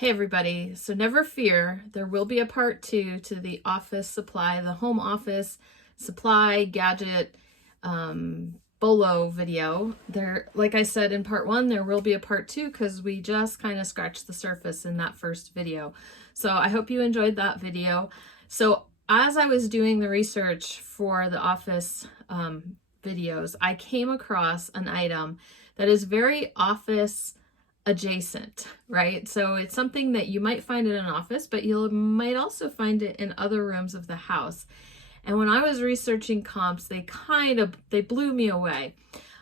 Hey everybody, so never fear, there will be a part 2 to the office supply, the home office supply gadget BOLO video. There, like I said in part 1, there will be a part 2 because we just kind of scratched the surface in that first video. So I hope you enjoyed that video. So as I was doing the research for the office videos, I came across an item that is very office adjacent, right? So it's something that you might find in an office, but you might also find it in other rooms of the house. And when I was researching comps, they blew me away.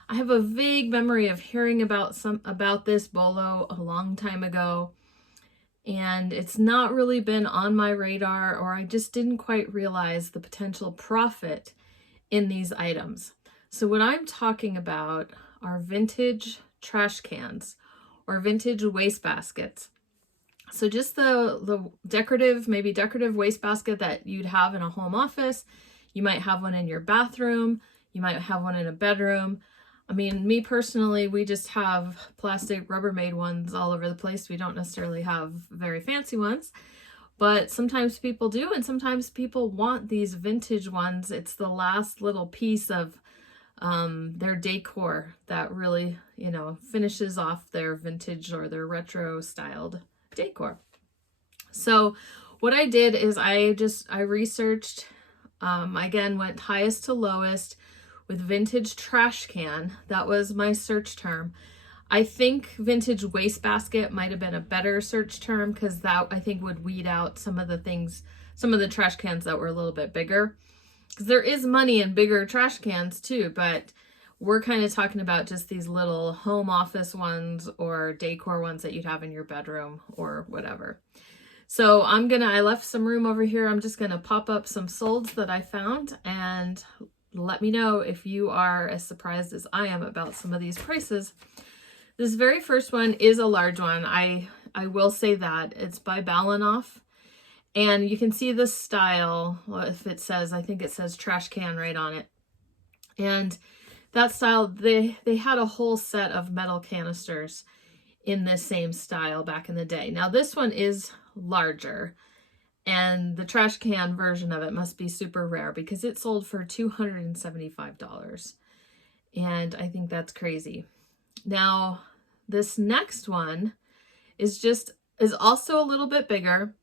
I have a vague memory of hearing about this BOLO a long time ago, and it's not really been on my radar, or I just didn't quite realize the potential profit in these items. So what I'm talking about are vintage trash cans or vintage waste baskets. So just the decorative, maybe decorative waste basket that you'd have in a home office. You might have one in your bathroom. You might have one in a bedroom. I mean, me personally, we just have plastic Rubbermaid ones all over the place. We don't necessarily have very fancy ones, but sometimes people do, and sometimes people want these vintage ones. It's the last little piece of their decor that really, finishes off their vintage or their retro styled decor. So what I did is I researched, again, went highest to lowest with vintage trash can. That was my search term. I think vintage wastebasket might have been a better search term because that, I think, would weed out some of the trash cans that were a little bit bigger. Because there is money in bigger trash cans too, but we're kind of talking about just these little home office ones or decor ones that you'd have in your bedroom or whatever. So I left some room over here. I'm just gonna pop up some solds that I found and let me know if you are as surprised as I am about some of these prices. This very first one is a large one. I will say that. It's by Balanoff. And you can see the style, if it says, I think it says trash can right on it. And that style, they had a whole set of metal canisters in this same style back in the day. Now this one is larger, and the trash can version of it must be super rare because it sold for $275. And I think that's crazy. Now, this next one is also a little bit bigger.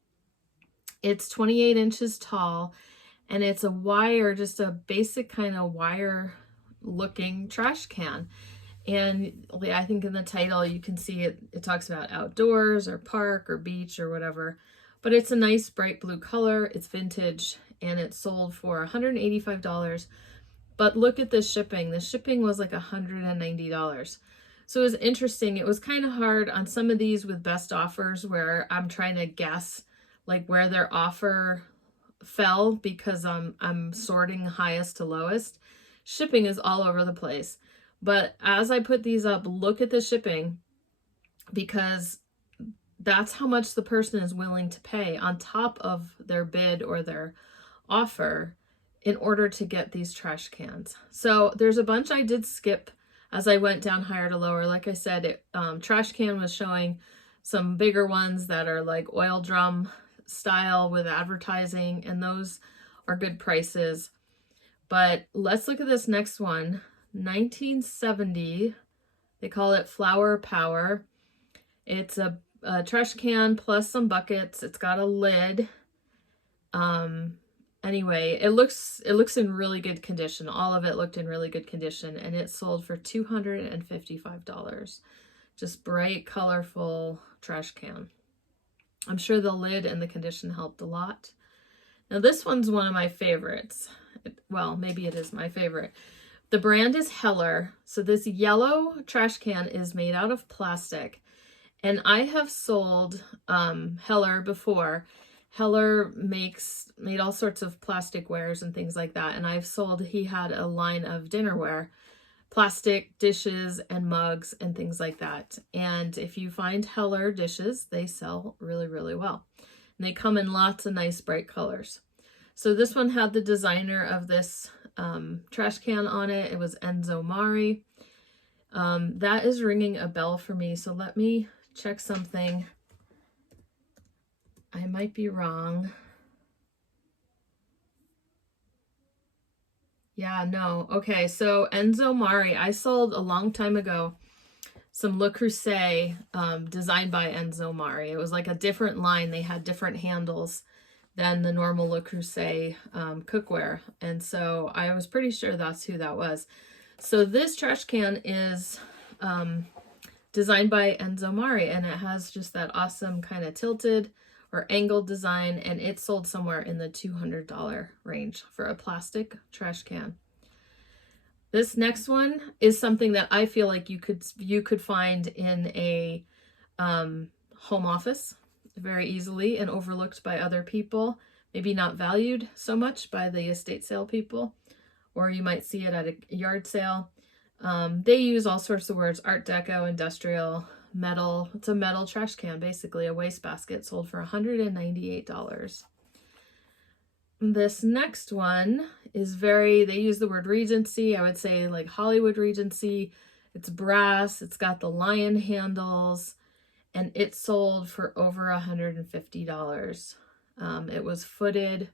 It's 28 inches tall, and it's a wire, just a basic kind of wire looking trash can. And I think in the title you can see it talks about outdoors or park or beach or whatever, but it's a nice bright blue color. It's vintage, and it sold for $185. But look at the shipping. The shipping was like $190. So it was interesting. It was kind of hard on some of these with best offers where I'm trying to guess like where their offer fell because I'm sorting highest to lowest. Shipping is all over the place. But as I put these up, look at the shipping, because that's how much the person is willing to pay on top of their bid or their offer in order to get these trash cans. So there's a bunch I did skip as I went down higher to lower. Like I said, trash can was showing some bigger ones that are like oil drum style with advertising, and those are good prices. But let's look at this next one. 1970, they call it Flower Power. It's a trash can plus some buckets. It's got a lid. Anyway, it looks in really good condition. All of it looked in really good condition, and it sold for $255. Just bright, colorful trash can. I'm sure the lid and the condition helped a lot. Now this one's one of my favorites. Well, maybe it is my favorite. The brand is Heller. So this yellow trash can is made out of plastic. And I have sold Heller before. Heller made all sorts of plastic wares and things like that. And he had a line of dinnerware, plastic dishes and mugs and things like that. And if you find Heller dishes, they sell really, really well. And they come in lots of nice bright colors. So this one had the designer of this trash can on it. It was Enzo Mari. That is ringing a bell for me. So let me check something I might be wrong. Yeah, no. Okay, so Enzo Mari, I sold a long time ago some Le Creuset designed by Enzo Mari. It was like a different line. They had different handles than the normal Le Creuset cookware. And so I was pretty sure that's who that was. So this trash can is designed by Enzo Mari, and it has just that awesome kind of tilted or angled design, and it sold somewhere in the $200 range for a plastic trash can. This next one is something that I feel like you could find in a home office very easily and overlooked by other people, maybe not valued so much by the estate sale people, or you might see it at a yard sale. They use all sorts of words: art deco, industrial, metal. It's a metal trash can, basically a wastebasket, sold for $198. This next one is they use the word Regency. I would say like Hollywood Regency. It's brass. It's got the lion handles, and it sold for over $150. It was footed.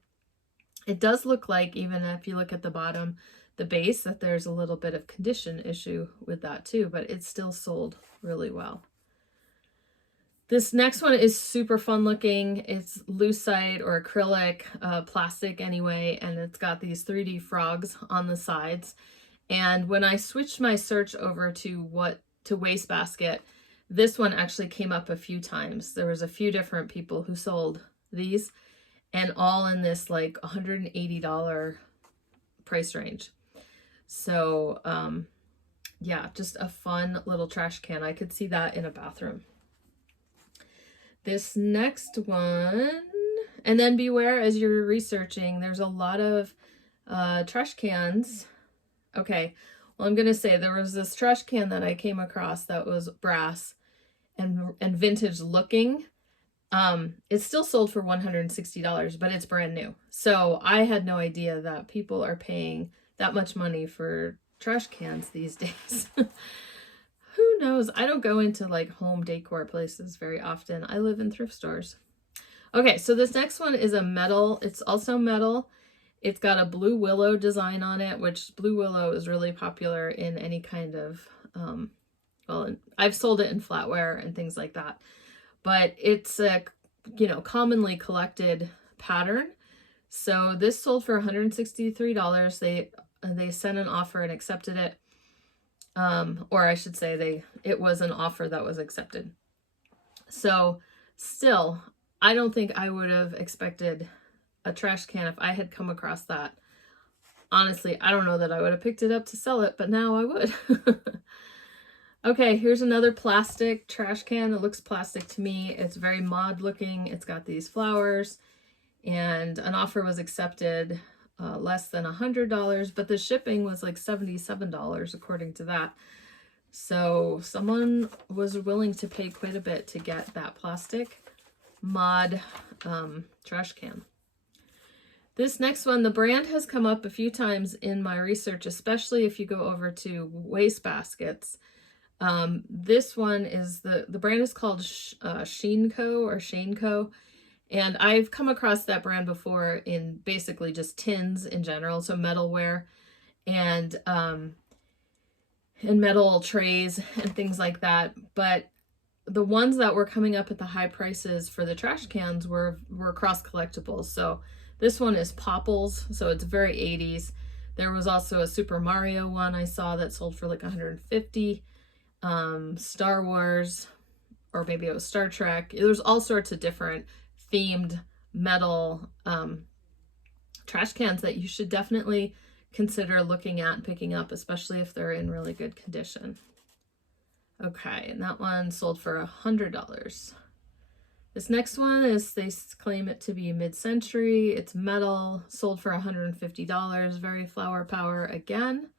It does look like, even if you look at the bottom, the base, that there's a little bit of condition issue with that too, but it still sold really well. This next one is super fun looking. It's lucite or acrylic, plastic anyway, and it's got these 3D frogs on the sides. And when I switched my search over to wastebasket, this one actually came up a few times. There was a few different people who sold these, and all in this like $180 price range. So yeah, just a fun little trash can. I could see that in a bathroom. This next one, and then beware as you're researching, there's a lot of trash cans. Okay, well, I'm gonna say there was this trash can that I came across that was brass and vintage looking. It's still sold for $160, but it's brand new. So I had no idea that people are paying that much money for trash cans these days. Who knows? I don't go into like home decor places very often. I live in thrift stores. Okay, so this next one is a metal. It's also metal. It's got a blue willow design on it, which blue willow is really popular in any kind of, well, I've sold it in flatware and things like that. But it's a, commonly collected pattern. So this sold for $163. They sent an offer and accepted it. Or I should say it was an offer that was accepted. So still, I don't think I would have expected a trash can if I had come across that. Honestly, I don't know that I would have picked it up to sell it, but now I would. Okay, here's another plastic trash can. It looks plastic to me. It's very mod looking. It's got these flowers, and an offer was accepted, less than $100, but the shipping was like $77 according to that. So someone was willing to pay quite a bit to get that plastic mod trash can. This next one, the brand has come up a few times in my research, especially if you go over to wastebaskets. This one is the brand is called Shaneco. And I've come across that brand before in basically just tins in general, so metalware and metal trays and things like that. But the ones that were coming up at the high prices for the trash cans were cross collectibles. So this one is Popples, so it's very 80s. There was also a Super Mario one I saw that sold for like $150. Star Wars, or maybe it was Star Trek. There's all sorts of different themed metal trash cans that you should definitely consider looking at and picking up, especially if they're in really good condition. Okay, and that one sold for $100. This next one is, they claim it to be mid-century. It's metal, sold for $150. Very flower power again.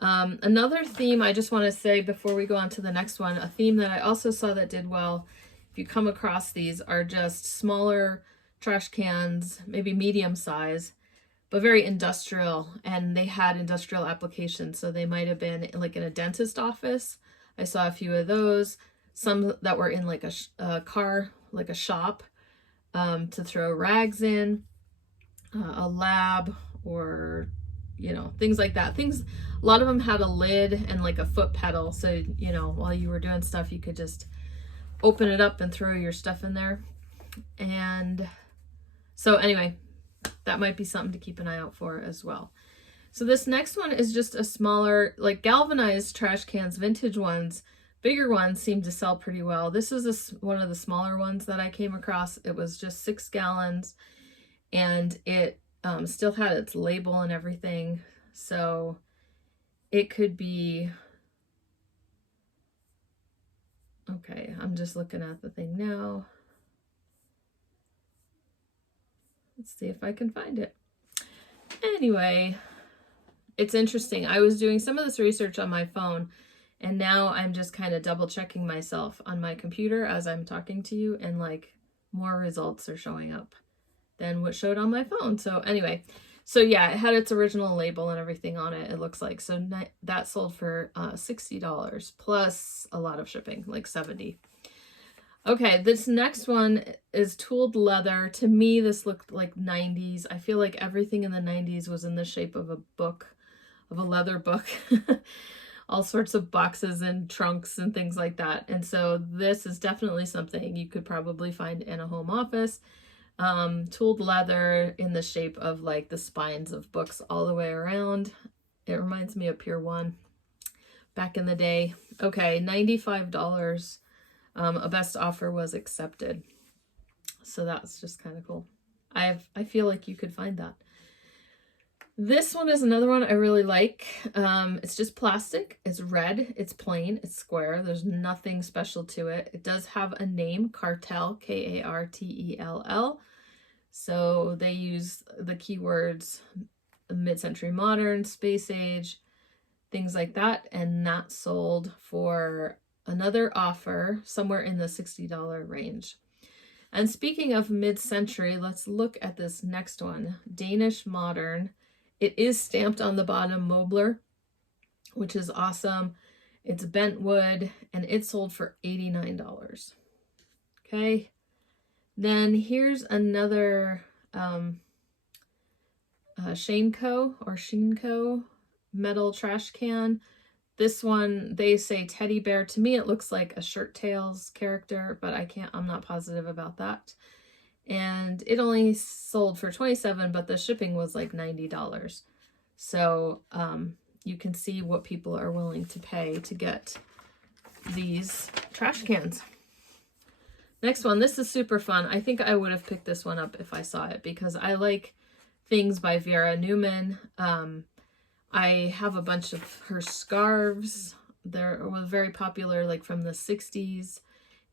Another theme I just want to say before we go on to the next one, a theme that I also saw that did well, if you come across these, are just smaller trash cans, maybe medium size, but very industrial, and they had industrial applications. So they might have been like in a dentist office. I saw a few of those, some that were in like a car, like a shop. to throw rags in, a lab, or, you know, things like that. Things, a lot of them had a lid and like a foot pedal. So, you know, while you were doing stuff, you could just open it up and throw your stuff in there. And so anyway, that might be something to keep an eye out for as well. So this next one is just a smaller, like galvanized trash cans, vintage ones. Bigger ones seem to sell pretty well. This is one of the smaller ones that I came across. It was just 6 gallons, and it still had its label and everything. So it could be, okay, I'm just looking at the thing now. Let's see if I can find it. Anyway, it's interesting. I was doing some of this research on my phone, and now I'm just kind of double checking myself on my computer as I'm talking to you, and like more results are showing up than what showed on my phone. So anyway, so yeah, it had its original label and everything on it, it looks like. So that sold for $60 plus a lot of shipping, like $70. Okay, this next one is tooled leather. To me, this looked like 90s. I feel like everything in the 90s was in the shape of a book, of a leather book. All sorts of boxes and trunks and things like that. And so this is definitely something you could probably find in a home office. Tooled leather in the shape of like the spines of books all the way around. It reminds me of Pier 1 back in the day. Okay, $95. A best offer was accepted. So that's just kind of cool. I feel like you could find that. This one is another one I really like. It's just plastic. It's red. It's plain. It's square. There's nothing special to it. It does have a name, Cartel, K-A-R-T-E-L-L. So they use the keywords mid-century modern, space age, things like that. And that sold for another offer somewhere in the $60 range. And speaking of mid-century, let's look at this next one, Danish Modern. It is stamped on the bottom Mobler, which is awesome. It's bent wood, and it sold for $89. Okay. Then here's another Sheinco metal trash can. This one, they say teddy bear. To me, it looks like a Shirt Tails character, but I'm not positive about that. And it only sold for $27, but the shipping was like $90. So you can see what people are willing to pay to get these trash cans. Next one, this is super fun. I think I would have picked this one up if I saw it because I like things by Vera Newman. I have a bunch of her scarves. They're very popular, like from the 60s.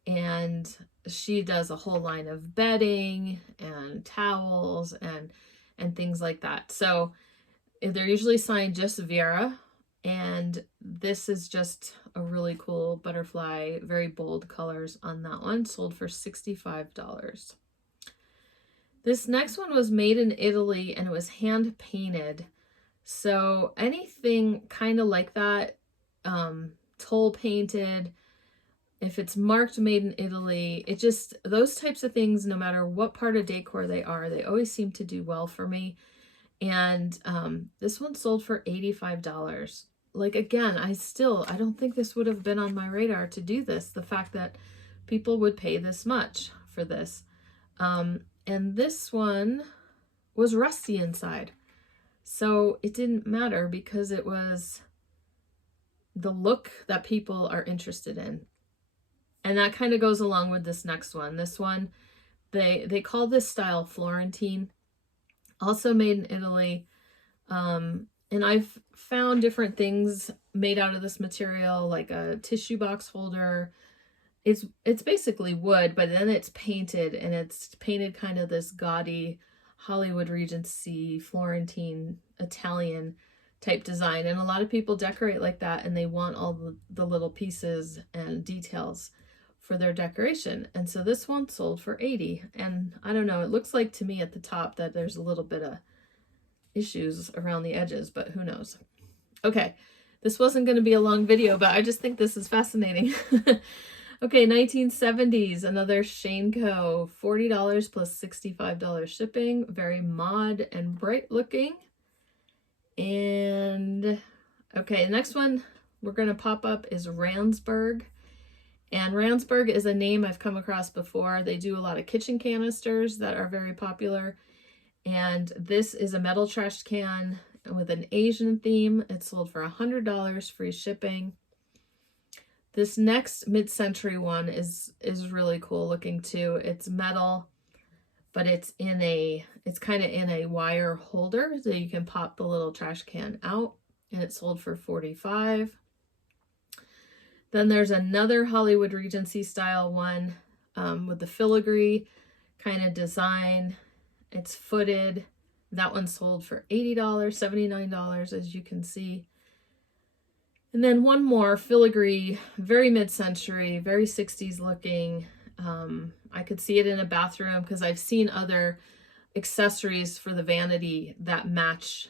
And she does a whole line of bedding and towels and things like that. So they're usually signed just Vera. And this is just a really cool butterfly, very bold colors on that one. Sold for $65. This next one was made in Italy and it was hand painted. So anything kind of like that, toll painted, if it's marked made in Italy, it just, those types of things, no matter what part of decor they are, they always seem to do well for me. And this one sold for $85. Like, again, I don't think this would have been on my radar to do this. The fact that people would pay this much for this. And this one was rusty inside. So it didn't matter because it was the look that people are interested in. And that kind of goes along with this next one. This one, they call this style Florentine, also made in Italy. And I've found different things made out of this material, like a tissue box holder. It's basically wood, but then it's painted, and it's painted kind of this gaudy Hollywood Regency, Florentine, Italian type design. And a lot of people decorate like that, and they want all the little pieces and details for their decoration. And so this one sold for $80. And I don't know, it looks like to me at the top that there's a little bit of issues around the edges, but who knows. Okay, this wasn't going to be a long video, but I just think this is fascinating. Okay, 1970s, another Shaneco, $40 plus $65 shipping. Very mod and bright looking. And okay, the next one we're going to pop up is Ransburg. And Ransburg is a name I've come across before. They do a lot of kitchen canisters that are very popular. And this is a metal trash can with an Asian theme. It's sold for $100, free shipping. This next mid-century one is really cool looking too. It's metal, but it's kind of in a wire holder, so you can pop the little trash can out, and it's sold for $45. Then there's another Hollywood Regency style one with the filigree kind of design. It's footed. That one sold for $80, $79, as you can see. And then one more, filigree, very mid-century, very 60s looking. I could see it in a bathroom because I've seen other accessories for the vanity that match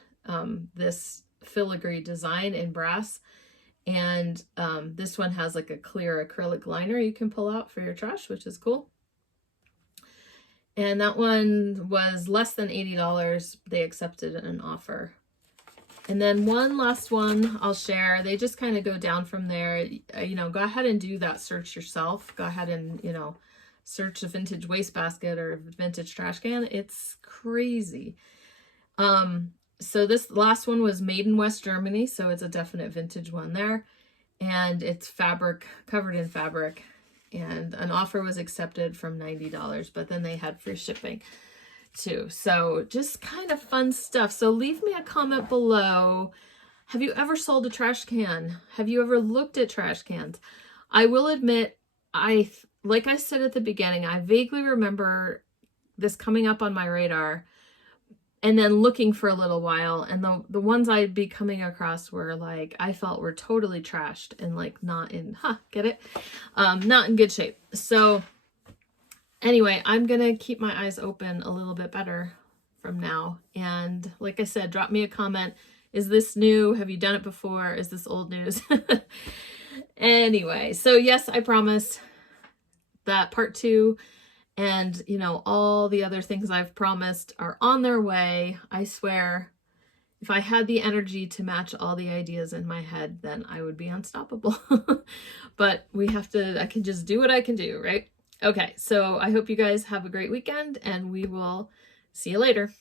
this filigree design in brass. And this one has like a clear acrylic liner you can pull out for your trash, which is cool. And that one was less than $80. They accepted an offer. And then one last one I'll share. They just kind of go down from there. You know, go ahead and do that search yourself. Go ahead and, you know, search a vintage wastebasket or vintage trash can. It's crazy. So this last one was made in West Germany, so it's a definite vintage one there. And it's fabric, covered in fabric. And an offer was accepted from $90, but then they had free shipping too. So just kind of fun stuff. So leave me a comment below. Have you ever sold a trash can? Have you ever looked at trash cans? I will admit, like I said at the beginning, I vaguely remember this coming up on my radar and then looking for a little while. And the ones I'd be coming across were like, I felt were totally trashed and like not in, get it? Not in good shape. So anyway, I'm going to keep my eyes open a little bit better from now. And like I said, drop me a comment. Is this new? Have you done it before? Is this old news? Anyway, so yes, I promise that part 2 and, you know, all the other things I've promised are on their way. I swear, if I had the energy to match all the ideas in my head, then I would be unstoppable. But I can just do what I can do, right? Okay, so I hope you guys have a great weekend, and we will see you later.